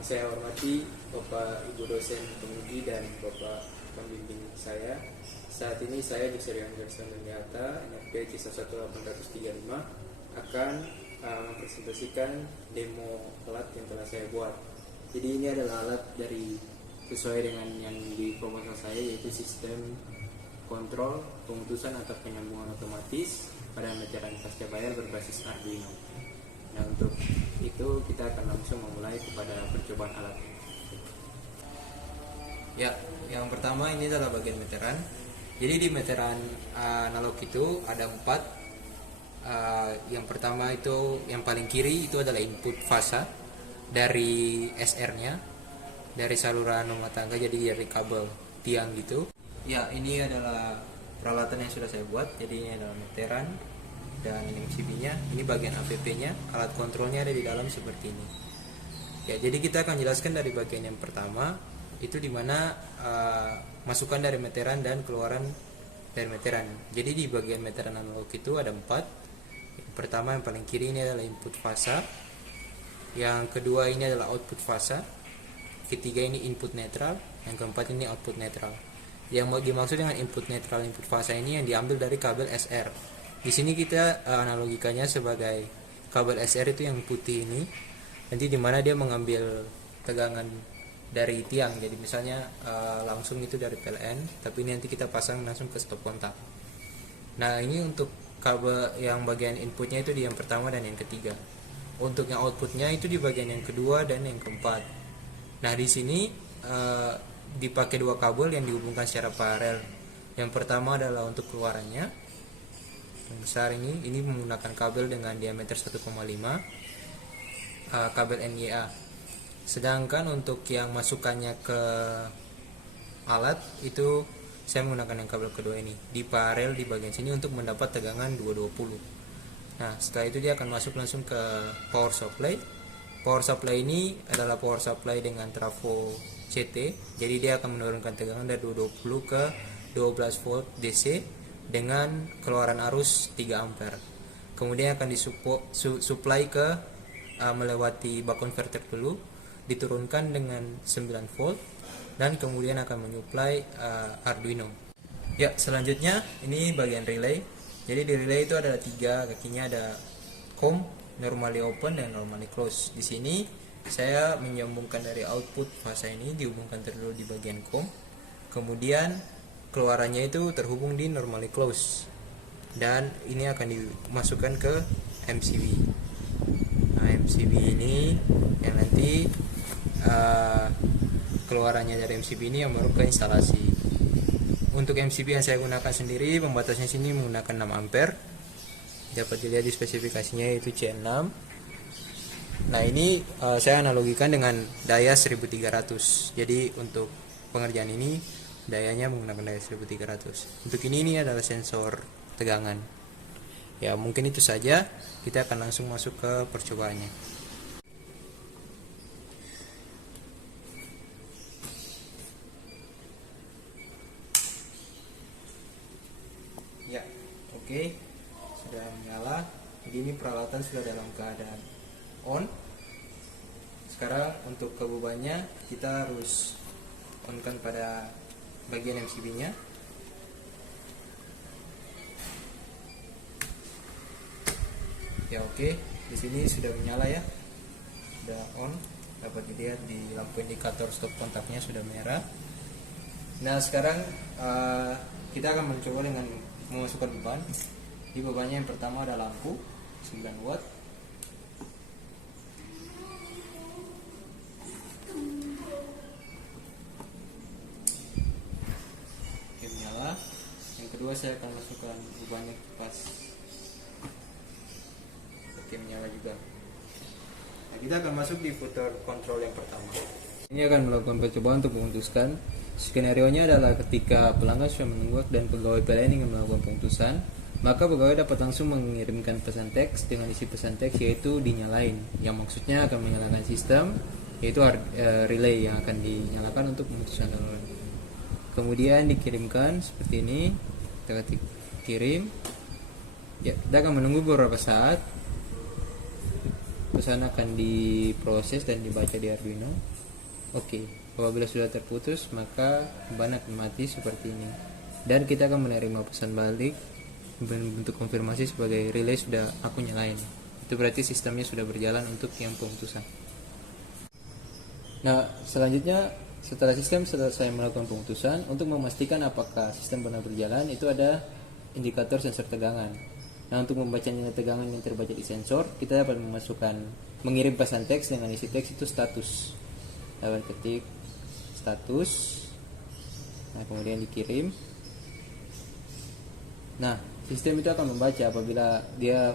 Yang saya hormati Bapak Ibu dosen penguji dan Bapak pembimbing saya. Saat ini saya Jusrian Gerson Mendiata, NFP C11835 akan mempresentasikan demo alat yang telah saya buat. Jadi ini adalah alat dari sesuai dengan yang di proposal saya, yaitu sistem kontrol pemutusan atau penyambungan otomatis pada meteran pasca bayar berbasis Arduino. Nah, untuk itu kita akan langsung memulai kepada percobaan alat. Ya, yang pertama ini adalah bagian meteran. Jadi di meteran analog itu ada 4. Yang pertama itu yang paling kiri itu adalah input fasa dari SR-nya, dari saluran rumah tangga, jadi dari kabel tiang gitu. Ya, ini adalah peralatan yang sudah saya buat. Jadi ini adalah meteran dan MCB-nya. Ini bagian APP-nya, alat kontrolnya ada di dalam seperti ini. Ya, jadi kita akan jelaskan dari bagian yang pertama itu dimana masukan dari meteran dan keluaran dari meteran. Jadi di bagian meteran analog itu ada 4. Yang pertama yang paling kiri ini adalah input fasa. Yang kedua ini adalah output fasa. Ketiga ini input netral. Yang keempat ini output netral. Yang dimaksud dengan input netral, input fasa ini yang diambil dari kabel SR. Di sini kita analogikannya sebagai kabel SR itu yang putih ini. Nanti dimana dia mengambil tegangan dari tiang. Jadi misalnya langsung itu dari PLN, tapi ini nanti kita pasang langsung ke stop kontak. Nah, ini untuk kabel yang bagian inputnya itu di yang pertama dan yang ketiga. Untuk yang outputnya itu di bagian yang kedua dan yang keempat. Nah, di sini dipakai 2 kabel yang dihubungkan secara paralel. Yang pertama adalah untuk keluarannya yang besar ini menggunakan kabel dengan diameter 1,5 kabel NYA. Sedangkan untuk yang masukannya ke alat itu saya menggunakan yang kabel kedua ini di paralel di bagian sini untuk mendapat tegangan 220. Nah, setelah itu dia akan masuk langsung ke power supply. Power supply ini adalah power supply dengan trafo CT. Jadi dia akan menurunkan tegangan dari 220 ke 12 volt DC dengan keluaran arus 3 ampere. Kemudian akan disuplai ke melewati buck converter dulu, diturunkan dengan 9 volt dan kemudian akan menyuplai Arduino. Ya, selanjutnya ini bagian relay. Jadi di relay itu ada 3 kakinya, ada COM, normally open dan normally close. Di sini saya menyambungkan dari output fasa ini dihubungkan terlebih di bagian COM. Kemudian keluarannya itu terhubung di normally close. Dan ini akan dimasukkan ke MCB. Nah, MCB ini yang nanti keluarannya dari MCB ini yang baru ke instalasi. Untuk MCB yang saya gunakan sendiri, pembatasnya sini menggunakan 6 ampere. Dapat dilihat di spesifikasinya yaitu C6. Nah, ini saya analogikan dengan daya 1300. Jadi untuk pengerjaan ini dayanya menggunakan daya 1300. Untuk ini adalah sensor tegangan. Ya, mungkin itu saja. Kita akan langsung masuk ke percobaannya. Ya, oke. Sudah menyala. Jadi ini peralatan sudah dalam keadaan on. Sekarang untuk kebebannya kita harus on-kan pada bagian MCB-nya. Ya, oke. Di sini sudah menyala ya. Sudah on. Dapat dilihat di lampu indikator stop kontaknya sudah merah. Nah, sekarang kita akan mencoba dengan memasukkan beban. Di bebannya yang pertama ada lampu 9 watt. Oke, menyala. Yang kedua saya akan masukkan bebannya pas. Oke, menyala juga. Nah, kita akan masuk di putar kontrol yang pertama. Ini akan melakukan percobaan untuk memutuskan. Skenario-nya adalah ketika pelanggan sudah menunggak dan pegawai PLN ingin melakukan pemutusan, maka pegawai dapat langsung mengirimkan pesan teks dengan isi pesan teks yaitu dinyalain, yang maksudnya akan menyalakan sistem, yaitu relay yang akan dinyalakan untuk memutuskan saluran. Kemudian dikirimkan seperti ini, kita ketik kirim. Ya, kita akan menunggu beberapa saat. pesan akan diproses dan dibaca di Arduino. Oke, apabila sudah terputus maka ban akan mati seperti ini, dan kita akan menerima pesan balik bentuk konfirmasi sebagai relay sudah aku nyalain. Itu berarti sistemnya sudah berjalan untuk yang pemutusan. Nah, selanjutnya setelah sistem selesai melakukan pemutusan, untuk memastikan apakah sistem benar berjalan, itu ada indikator sensor tegangan. Nah, untuk membaca nilai tegangan yang terbaca di sensor, kita dapat mengirim pesan teks dengan isi teks itu status. Dapat ketik status, nah kemudian dikirim. Nah, sistem itu akan membaca. Apabila dia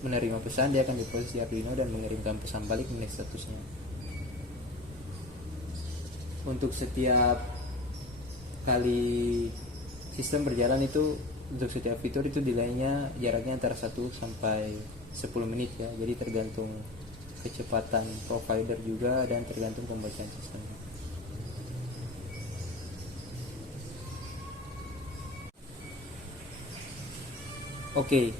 menerima pesan, dia akan diproses di Arduino dan mengirimkan pesan balik nilai statusnya. Untuk setiap kali sistem berjalan itu, untuk setiap fitur itu delaynya jaraknya antara 1 sampai 10 menit ya. Jadi tergantung kecepatan provider juga dan tergantung pembacaan sistemnya. Oke.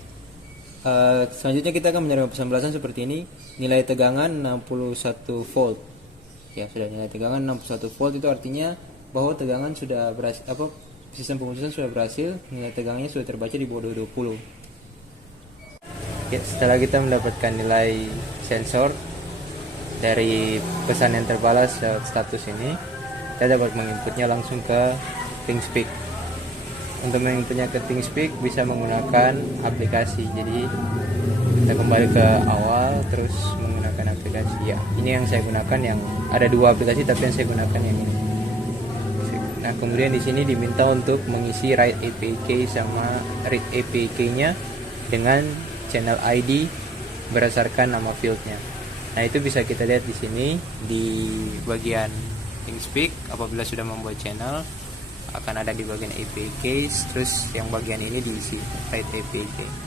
Selanjutnya kita akan menerima pesan belasan seperti ini. Nilai tegangan 61 volt. Ya, sudah nilai tegangan 61 volt, itu artinya bahwa tegangan sudah berhasil, sistem pemutusan sudah berhasil, nilai tegangannya sudah terbaca di bawah 20. Ya, setelah kita mendapatkan nilai sensor dari pesan yang terbalas status ini, kita dapat menginputnya langsung ke ThingSpeak. Untuk menginputnya ke ThingSpeak bisa menggunakan aplikasi. Jadi kita kembali ke awal terus menggunakan aplikasi. Ya, ini yang saya gunakan, yang ada 2 aplikasi tapi yang saya gunakan yang ini. Nah, kemudian di sini diminta untuk mengisi write APK sama read APK-nya dengan channel ID berdasarkan nama fieldnya. Nah, itu bisa kita lihat di sini di bagian ThingSpeak. Apabila sudah membuat channel, akan ada di bagian APK, terus yang bagian ini diisi write APK.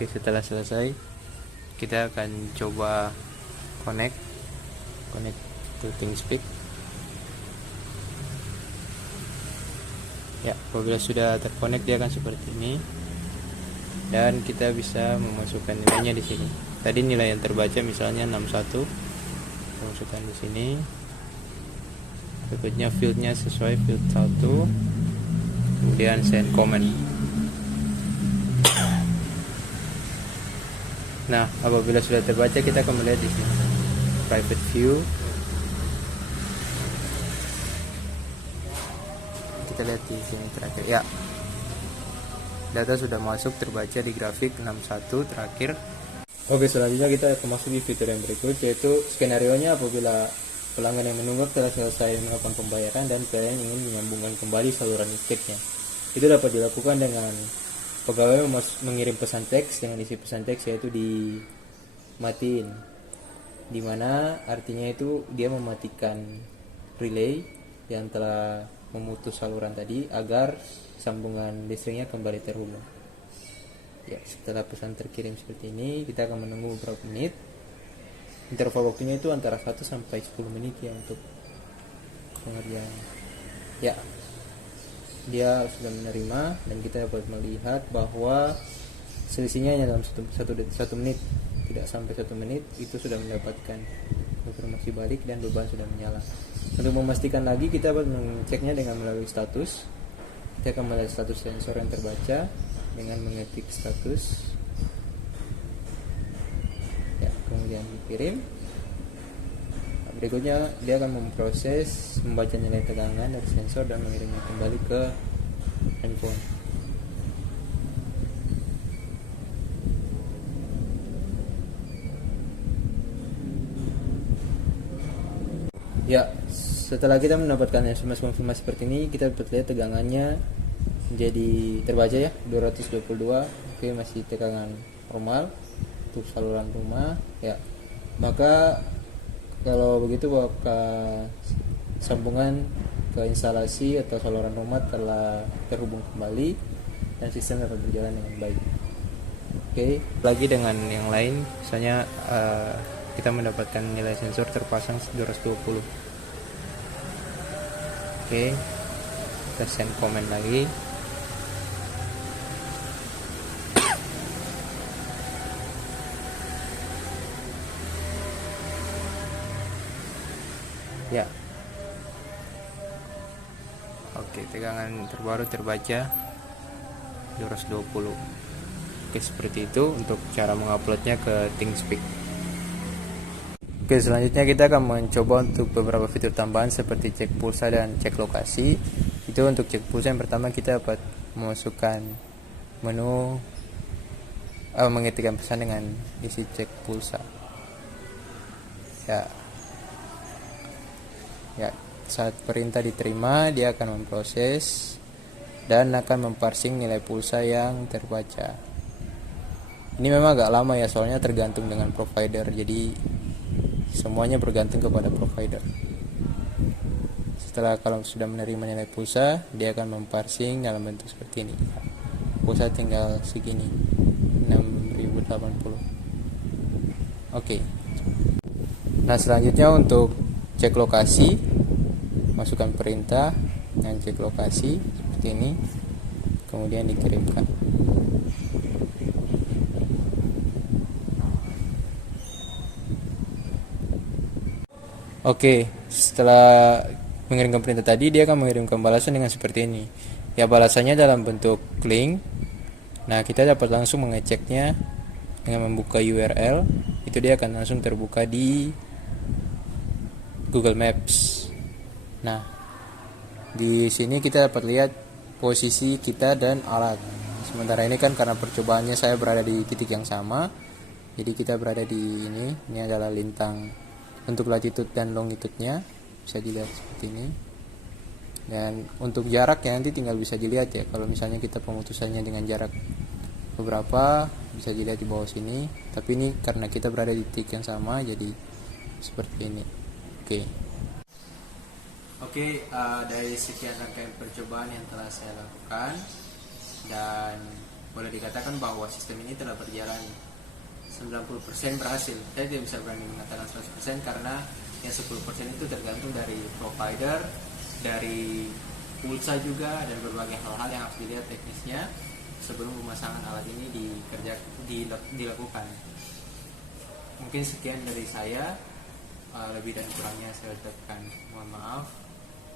Oke, setelah selesai kita akan coba connect to ThingSpeak. Ya, apabila sudah terkonek dia akan seperti ini, dan kita bisa memasukkan nilainya di sini. Tadi nilai yang terbaca misalnya 61, masukkan di sini. Berikutnya fieldnya sesuai field 1, kemudian send comment. Nah, apabila sudah terbaca kita akan melihat di sini private view. Kita lihat di sini terakhir ya, data sudah masuk terbaca di grafik 61 terakhir. Oke, selanjutnya kita akan masuk di fitur yang berikut, yaitu skenario nya apabila pelanggan yang menunggak telah selesai melakukan pembayaran dan klien ingin menyambungkan kembali saluran listriknya. Itu dapat dilakukan dengan pegawai mengirim pesan teks dengan isi pesan teks, yaitu dimatiin, dimana artinya itu dia mematikan relay yang telah memutus saluran tadi agar sambungan listriknya kembali terhubung. Ya, setelah pesan terkirim seperti ini, kita akan menunggu beberapa menit. Interval waktunya itu antara 1 sampai 10 menit ya untuk pengerjaan. Ya, dia sudah menerima dan kita dapat melihat bahwa selisihnya hanya dalam 1 menit, tidak sampai 1 menit itu sudah mendapatkan konfirmasi balik dan beban sudah menyala. Untuk memastikan lagi, kita dapat mengeceknya dengan melalui status. Kita akan melihat status sensor yang terbaca dengan mengetik status. Ya, kemudian dikirim. Berikutnya dia akan memproses membaca nilai tegangan dari sensor dan mengirimnya kembali ke handphone. Ya, setelah kita mendapatkan SMS konfirmasi seperti ini, kita dapat lihat tegangannya menjadi terbaca ya 222. Oke, masih tegangan normal untuk saluran rumah ya. Maka kalau begitu maka sambungan ke instalasi atau saluran rumah telah terhubung kembali dan sistem dapat berjalan dengan baik. Oke, lagi dengan yang lain, misalnya kita mendapatkan nilai sensor terpasang 220. Oke, kita send komen lagi. Ya, oke, tegangan terbaru terbaca 220. Oke, seperti itu untuk cara menguploadnya ke ThinkSpeak. Oke, selanjutnya kita akan mencoba untuk beberapa fitur tambahan seperti cek pulsa dan cek lokasi. Itu untuk cek pulsa, yang pertama kita dapat memasukkan menu mengetikkan pesan dengan isi cek pulsa. Ya, saat perintah diterima, dia akan memproses dan akan memparsing nilai pulsa yang terbaca. Ini memang agak lama ya, soalnya tergantung dengan provider, jadi semuanya bergantung kepada provider. Setelah kalau sudah menerima nilai pulsa, dia akan memparsing dalam bentuk seperti ini. Pulsa tinggal segini, 6080. Oke. Nah, selanjutnya untuk cek lokasi, masukkan perintah dan cek lokasi seperti ini, kemudian dikirimkan. Oke, setelah mengirimkan perintah tadi, dia akan mengirimkan balasan dengan seperti ini. Ya, balasannya dalam bentuk link. Nah, kita dapat langsung mengeceknya dengan membuka URL. Itu dia akan langsung terbuka di Google Maps. Nah, di sini kita dapat lihat posisi kita dan alat. Sementara ini kan karena percobaannya saya berada di titik yang sama, jadi kita berada di ini. Ini adalah lintang untuk latitude dan longitude-nya, bisa dilihat seperti ini. Dan untuk jaraknya nanti tinggal bisa dilihat ya, kalau misalnya kita pemutusannya dengan jarak beberapa, bisa dilihat di bawah sini. Tapi ini karena kita berada di titik yang sama, jadi seperti ini. Oke, dari sekian rangkaian percobaan yang telah saya lakukan, dan boleh dikatakan bahwa sistem ini telah berjalan 90% berhasil. Saya tidak bisa berani mengatakan 100% karena yang 10% itu tergantung dari provider, dari pulsa juga, dan berbagai hal-hal yang harus dilihat teknisnya sebelum pemasangan alat ini dilakukan. Mungkin sekian dari saya, lebih dan kurangnya saya ucapkan mohon maaf.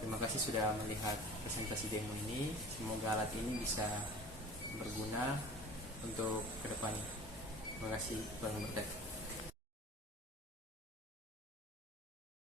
Terima kasih sudah melihat presentasi demo ini. Semoga alat ini bisa berguna untuk kedepannya. Terima kasih, Tuhan memberkati.